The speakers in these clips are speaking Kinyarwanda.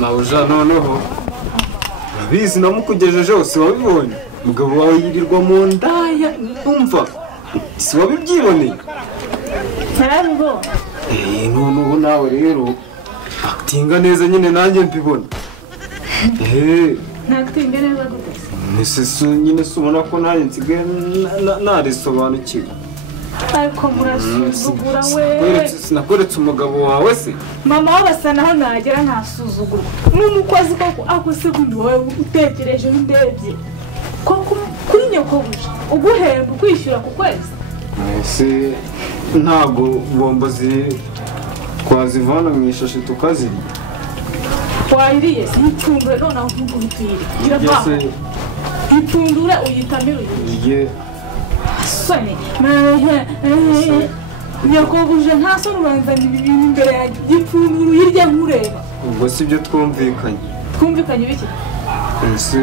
Mawuja noneho abizi namukugejeje hose wabibonye umugabo wawe yirirwa mu ndaya umva si wabibyiboneye narabibonye noneho nawe rero atinga neza nyine nanjye mbibona ntakutinga neza gute nese nyine se ubona ko nanjye nsigaye narisobanukiwe ariko murasuzugura we sinakweretse umugabo wawe se mama we basa naho nagera ntasuzugurwa n'umukozi koko ako se kundi wowe utekereje ndebye koko kuri nyokobuja uguhemba ukwishyura ku kwezi ese ntago bombo twazivana mu ishashi tukazirya wayiriye ipfundure noneho ntugutire irava ipfundure uyitamire uyirye soni nyakobuje nta soni ubanzana ibi bintu imbere yanjye ipfundure uyirya nkureba ubwo si byo twumvikanye biki ese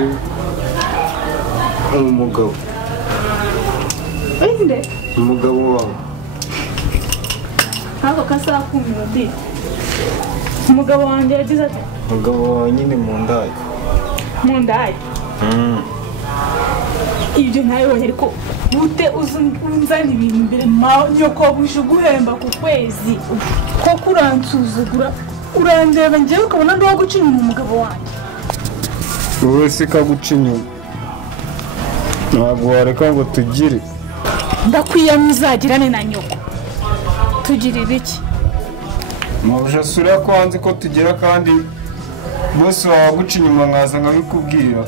umugabo inde umugabo wawe ntabwo kasaha kumira ndi umugabo wanjye yagize ati umugabo wawe nyine mu ndaya ibyo ntabibonye ariko bute unzana ibintu imbere nyokobuje uguhemba ku kwezi koko uransuzugura urandeba njyewe ukabona ndi waguca inyuma umugabo wanjye wowe si kaguca inyuma ntabwo wareka ngo tugire ndakwiyamye uzagirane na nyoko tugira ibiki mabuje sura ko hanze ko tugera kandi bose waguca inyuma nkaza nkabikubwira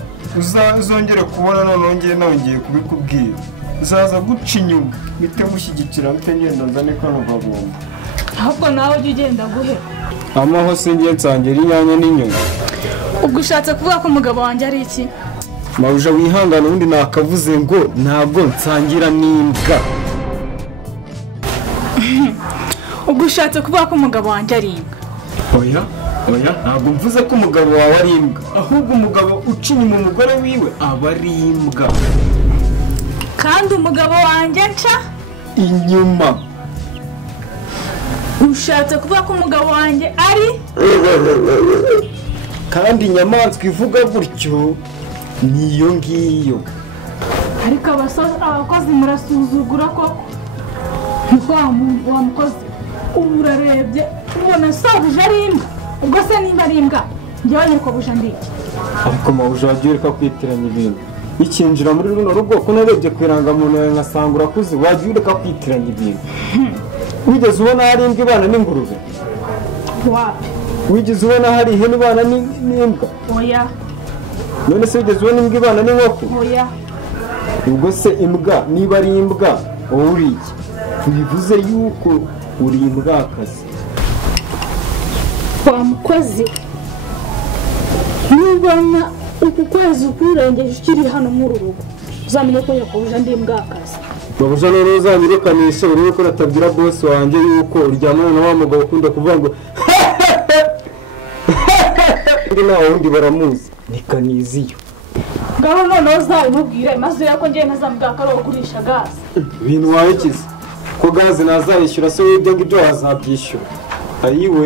uzongere kubona noneho ngiye nongeye kubikubwira uzaza guca inyuma bite mushyigikira bite ngenda nzane kano bagomba ahubwo nawe ujya ugenda guhera amaho se ngiye nsangira inyanya n'inyuma ubwo ushatse kuvuga ko umugabo wanjye ari iki mabuje wihangana ubundi nakavuze ngo ntabwo nsangira n'imbwa ubwo ushatse kuvuga ko umugabo wanjye ari imbwa oya ntabwo mvuze ko umugabo wawe ari imbwa ahubwo umugabo uca inyuma umugore wiwe aba ari imbwa kandi umugabo wanjye nca inyuma ushatse kuvuga ko umugabo wanjye ari kandi inyamaswa ivuga gutyo niyo ngiyo ariko abakozi murasuzugura koko niko wa mukozi ubu urarebye ubona sobuje ari imbwa ubwo se nimba ari imbwa njyewe nyakobuje ndi iki ariko mabuje wagiye ureka kwitiranya ibintu ikinjira muri runo rugo ko narebye ku irangamuntu yawe nkasanga urakuze wagiye ureka kwitiranya ibintu wigeze ubona hari imbwa ibana n'ingurube wapi wigeze ubona hari ihene ibana n'imbwa oya none se wigeze ubona imbwa ibana n'inkoko oya ubwo se imbwa niba ari imbwa wowe uri iki bivuze yuko uri imbwakazi wa mukozi nubona uku kwezi ukurengeje ukiri hano muri uru rugo uzamenye ko nyakobuje ndi imbwakazi babuja none uzanyirekanisha urebe ko natabwira bosi wanjye yuko uryamana na wa mugabo ukunda kuvuga ngo ndi nawe wundi baramuzi ni Kaniziyo ngaho noneho uzabimubwire maze urebe ko ngewe ntazamubwira ko ari ugurisha gaze ibintu wabikize ko gaze nazayishyura se w'ibyo ngibyo wazabyishyura ayiwe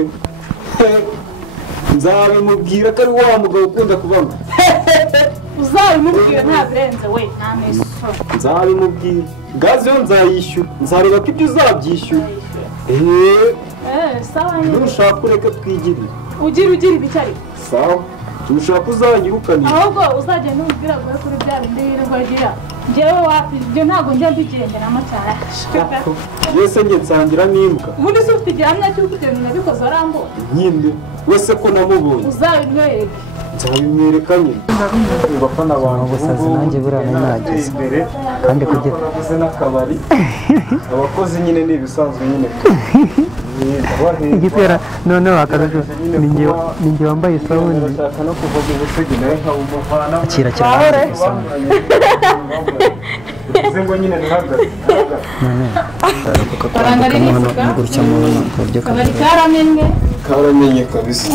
nzabimubwira ko ari wa mugabo ukunda kuvuga ngo uzabimubwire ntabirenze we nta meso nzabimubwira gaze yo nzayishyura nzareba ko ibyo uzabyishyura sawa nyine nushaka ureke twigirire ugira ibiki ariko sawa ushaka uzanyirukanira ahubwo uzagenda umubwira ngo kuri bya bindi wirirwa agira njyewe wapi ibyo ntabwo njya mbigenderamo cyane yese njye nsangira n'imbwa ubundi se ufite igihamya cy'uko ibyo bintu nabikoze arambona nyine wese ko namubonye uzabimwereke nzabimwereka nyine bafana abantu gusaza nanjye buriya nageze kandi kugira abakozi n'akabari abakozi nyine ni ibisanzwe nyine igitera noneho akarusho ni njye wambaye isabune bashaka no kuva mu busigi nawe nkabumuvana akira cyane bivuze ngo nyine ntihagaze kabari karamenye karamenye kabisa